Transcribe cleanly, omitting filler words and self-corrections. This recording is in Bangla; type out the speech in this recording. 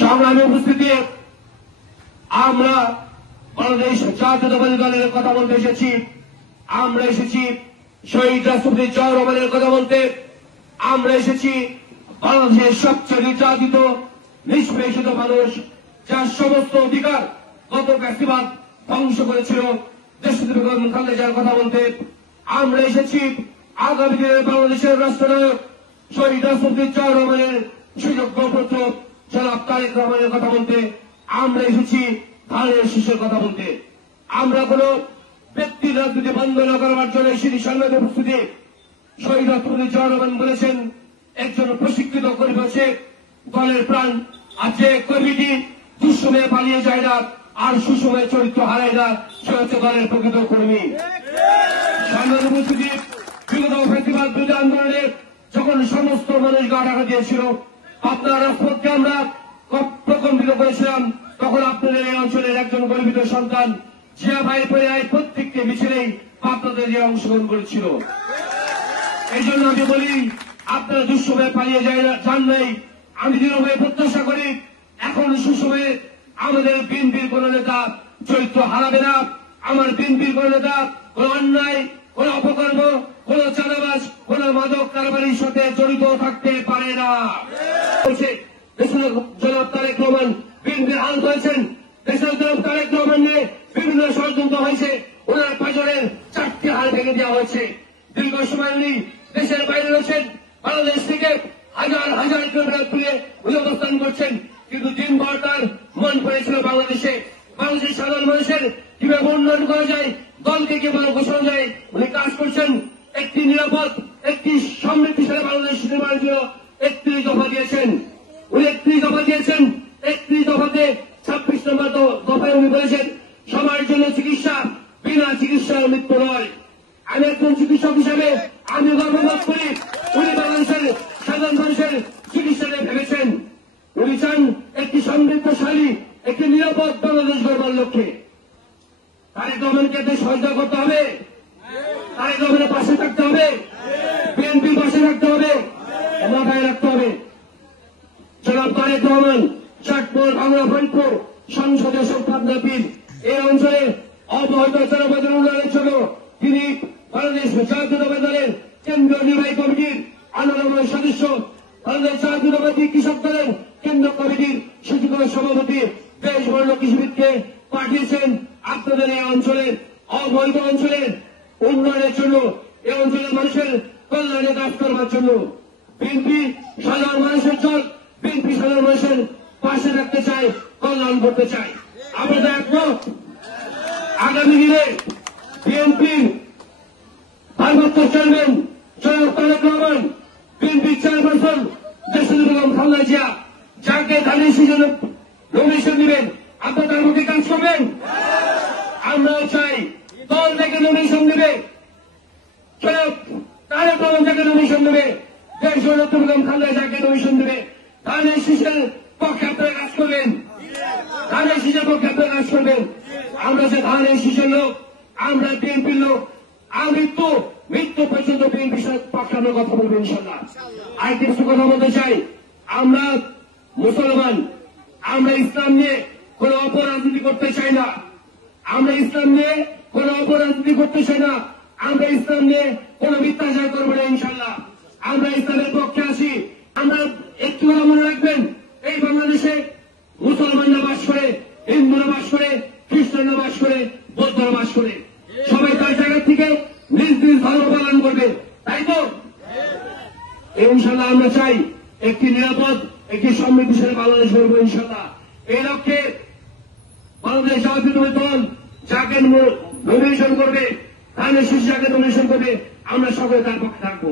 সংগ্রামী উপস্থিতি, আমরা বাংলাদেশ জাতীয়তাবাদী দলের কথা বলতে এসেছি। আমরা এসেছি শহীদ রাষ্ট্রপতি জিয়াউর রহমানের কথা বলতে। আমরা এসেছি বাংলাদেশের সবচেয়ে নির্যাতিত নিষ্পেষিত মানুষ, যার সমস্ত অধিকার গত ফ্যাসিবাদ ধ্বংস করেছিল, দেশনেত্রী বেগম খালেদা জিয়ার কথা বলতে। আমরা এসেছি আগামী দিনে বাংলাদেশের রাষ্ট্রনায়ক শহীদ রাষ্ট্রপতি জিয়াউর রহমানের সুযোগ্য পুত্র জনাব তারেক রহমানের কথা বলতে। আমরা এসেছি ধানের শীষের কথা বলতে। আমরা কোন ব্যক্তির রাজনীতি বন্ধ না করার জন্য এসেছি সংগ্রামী উপস্থিতি। শহীদ রাষ্ট্রপতি জিয়াউর রহমান বলেছেন, একজন প্রশিক্ষিত কর্মী হচ্ছে দলের প্রাণ। আর যে কর্মীটি দুঃসময়ে পালিয়ে যায় না আর সুসময়ে চরিত্র হারায় না, সে হচ্ছে দলের প্রকৃত কর্মী। সংগ্রামী উপস্থিতি, বিগত ফ্যাসিবাদ বিরোধী আন্দোলনে যখন সমস্ত মানুষ গা ঢাকা দিয়েছিল, আপনার রাজপথকে আমরা প্রকম্পিত করেছিলাম, তখন আপনাদের এই অঞ্চলের একজন গর্বিত সন্তান জিয়া ভাইয়ের পরিবারের প্রত্যেকটি মিছিলেই আপনাদের যে অংশগ্রহণ করেছিল। এই জন্য আমি বলি, আপনারা দুঃসময়ে পালিয়ে যান নাই। আমি দৃঢ়ভাবে প্রত্যাশা করি, এখন সুসময়ে আমাদের বিএনপির কোন নেতা চরিত্র হারাবে না। আমার বিএনপির কোন নেতা কোন অন্যায়, কোন অপকর্ম, কোন চাঁদাবাজ, কোন মাদক কারবারির সাথে জড়িত থাকতে পারে না। জনাব তারেক রহমান বিএনপির আহত হয়েছেন। দেশের জনাব তারেক রহমান নিয়ে বিভিন্ন ষড়যন্ত্র হয়েছে। ওনার পাঁজরের 4টি হাড় ভেঙে দেওয়া হয়েছে। দীর্ঘ সময় উনি দেশের বাইরে রয়েছেন। বাংলাদেশ থেকে হাজার হাজার কিলোমিটার দূরে উনি অবস্থান করছেন, কিন্তু দিনভর তার মন পড়েছিল বাংলাদেশে। বাংলাদেশের সাধারণ মানুষের কিভাবে উন্নয়ন করা যায়, দলকে কিভাবে ঘোষণা যায়, উনি কাজ করছেন। একটি নিরাপদ, একটি সমৃদ্ধিশালী বাংলাদেশ নির্মাণের জন্য 31 দফা দিয়েছেন। উনি 31 দফা দিয়েছেন। 31 দফাতে 26 নম্বর দফায় উনি বলেছেন, সবার জন্য চিকিৎসা, বিনা চিকিৎসার মৃত্যু নয়। আমি একজন চিকিৎসক হিসাবে আমি গর্ববোধ করি, উনি বাংলাদেশের সাধারণ মানুষের চিকিৎসা নিয়ে ভেবেছেন। উনি চান একটি সমৃদ্ধশালী, একটি নিরাপদ বাংলাদেশ গড়বার লক্ষ্যে। তারেক রহমানকে দেশ সহায়তা করতে হবে, তারেক রহমানের পাশে থাকতে হবে, বিএনপির পাশে থাকতে হবে, মাথায় রাখতে হবে। জনাব তারেক রহমান চাটমোহর, ভাঙড়া, ফরিদপুর সংসদীয় সংসদীয় এই অঞ্চলে অবৈধ জনপদের উন্নয়নের জন্য তিনি বাংলাদেশ জাতীয়তাবাদী দলের কেন্দ্রীয় নির্বাহী কমিটির অন্যতম সদস্য, বাংলাদেশ জাতীয়তাবাদী কৃষক দলের কেন্দ্র কমিটির সুযোগ্য সভাপতি দেশবর্ণ কৃষিবিদকে পাঠিয়েছেন আপনাদের এই অঞ্চলের অবৈধ অঞ্চলের উন্নয়নের জন্য, এই অঞ্চলের মানুষের কল্যাণে কাজ করবার জন্য। বিএনপি সাধারণ মানুষের দল, বিএনপি সাধারণ মানুষের পাশে রাখতে চায়, কল্যাণ করতে চায়। আমরা একমত, আগামী দিনে বিএনপির ভারপ্রাপ্ত চেয়ারম্যান জনাব তারেক রহমান, বিএনপির চেয়ারপারসন দেশনেত্রী বেগম খালেদা জিয়া যাকে ধানের শীষের নমিনেশন দিবেন, আপনারা তার মধ্যে কাজ করবেন। আমরাও চাই দল থেকে নমিনেশন দেবে, জনাব তারেক রহমান যাকে নমিনেশন দেবে, দেশনেত্রী বেগম খালেদা যাকে নমিনেশন দেবে, ধানের শীষের পক্ষে আপনারা কাজ করবেন, ধানের শীষের পক্ষে আপনারা কাজ করবেন। আমরা যে ধানের শীষের লোক, আমরা বিএনপির লোক, মৃত্যু পর্যন্ত বিএনপির পক্ষে আমরা কথা বলবো ইনশাল্লাহ। আর কিছু কথা বলতে চাই, আমরা মুসলমান, আমরা ইসলাম নিয়ে কোন অপরাজনীতি করতে চাই না। আমরা ইসলাম নিয়ে কোন অপরাজনীতি করতে চাই না। আমরা ইসলাম নিয়ে কোন মিথ্যাচার করবো না ইনশাল্লাহ। আমরা ইসলামের পক্ষে আসি। আমরা একটু কথা মনে রাখবেন, এই বাংলাদেশে মুসলমানরা বাস করে, হিন্দুরা বাস করে, খ্রিস্টানরা বাস করে, বৌদ্ধরা বাস করে। সবাই তার জায়গা থেকে নিজ নিজ ধর্ম পালন করবে, তাই তো? ইনশাল্লাহ আমরা চাই একটি নিরাপদ, একটি সমৃদ্ধিশালী বাংলাদেশ গড়ব ইনশাল্লাহ। এই লক্ষ্যে বাংলাদেশ জাতীয়তাবাদী দল যাকে নমিনেশন করবে, ধানের শীষ যাকে নমিনেশন করবে, আমরা সকলে তার পক্ষে থাকবো।